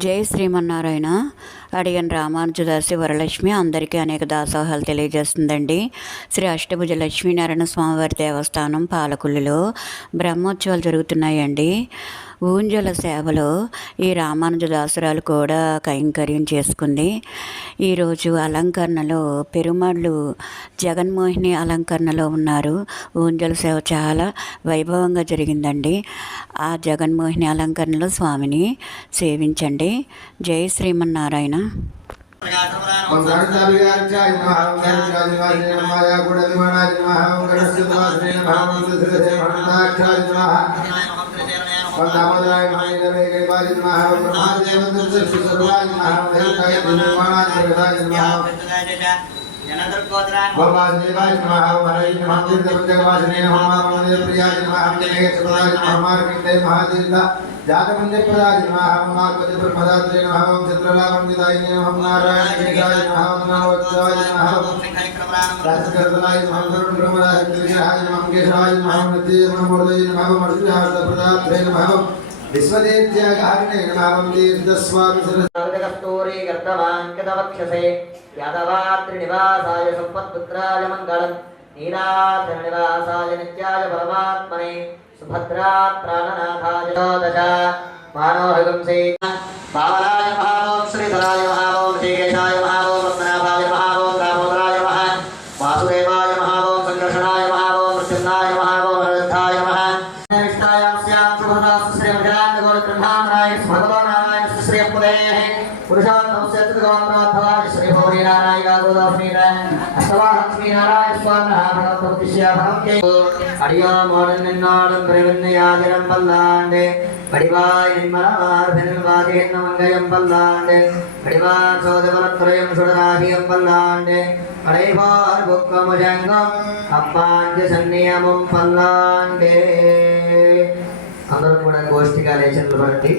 జై శ్రీమన్నారాయణ. అడిగిన రామానుజదాసి వరలక్ష్మి అందరికీ అనేక దాసోహాలు తెలియజేస్తుందండి. శ్రీ అష్టభుజ లక్ష్మీనారాయణ స్వామివారి దేవస్థానం పాలకులలో బ్రహ్మోత్సవాలు జరుగుతున్నాయండి. ఊంజల సేవలో ఈ రామానుజదాసురాలు కూడా కైంకర్యం చేసుకుంది. ఈరోజు అలంకరణలో పెరుమాళ్ళు జగన్మోహిని అలంకరణలో ఉన్నారు. ఊంజల సేవ చాలా వైభవంగా జరిగిందండి. ఆ జగన్మోహిని అలంకరణలో స్వామిని సేవించండి. జై శ్రీమన్నారాయణ. जातवंदे प्रदाय नमः ओम मार्कते प्रमदात्रे नमः ओम चंद्रलावंदिताय नमः ओम नारायण गिरिजाय नमः ओम नमोत्सवाय नमः ओम राजकर्तनाय नमः ओम ब्रह्मराज विग्रहाय नमः ओम केशवाय नमः ओम नित्यमूर्तये नमः ओम अर्जुनार्थ प्रदात्रे नमः ओम विश्वदेत्यागारिणे नमः ओम तीर्थस्वामी सरस्वती गर्तवान् कदवक्षसे यादवात्रिनिवासाय सम्पत्पुत्राय मङ्गलम् नीलाचलनिवासाय नित्याय परमात्मने सुभद्रा प्राणनाथाय दश मानोहगंसे पावनाय नमः ओम श्रीधराय नमः ओम श्रीकेशाय नमः ओम रत्नाभाय नमः ओम दामोदराय नमः वासुदेवाय नमः ओम संकर्षणाय नमः ओम प्रसन्नाय नमः ओम हरदाय नमः निष्ठायां स्यां सुभदास श्री मजरान गौर ब्रह्मनाय भगवानाय श्री अपदेः पुरुषोत्तमस्य तद्गोत्रभवाय श्री भौरी नारायण गोदास्मीन अष्टवाहस्मी नारायण स्वामिनः भगवद्भक्तिस्य भक्ते अडियो मोडन निन्नाडं प्रेवन्नयाजनं पल्लाण्डे अडिवाय निन्मनार्भनं वादिहन्न मंगयं पल्लाण्डे अडिवान सोदवरत्रयं सुडराधियं पल्लाण्डे अडैवार बुक्कमुजंगम अप्पांज सन्नियमं पल्लाण्डे అందరూ కూడా గోష్ఠిగా లేచనలు పడండి.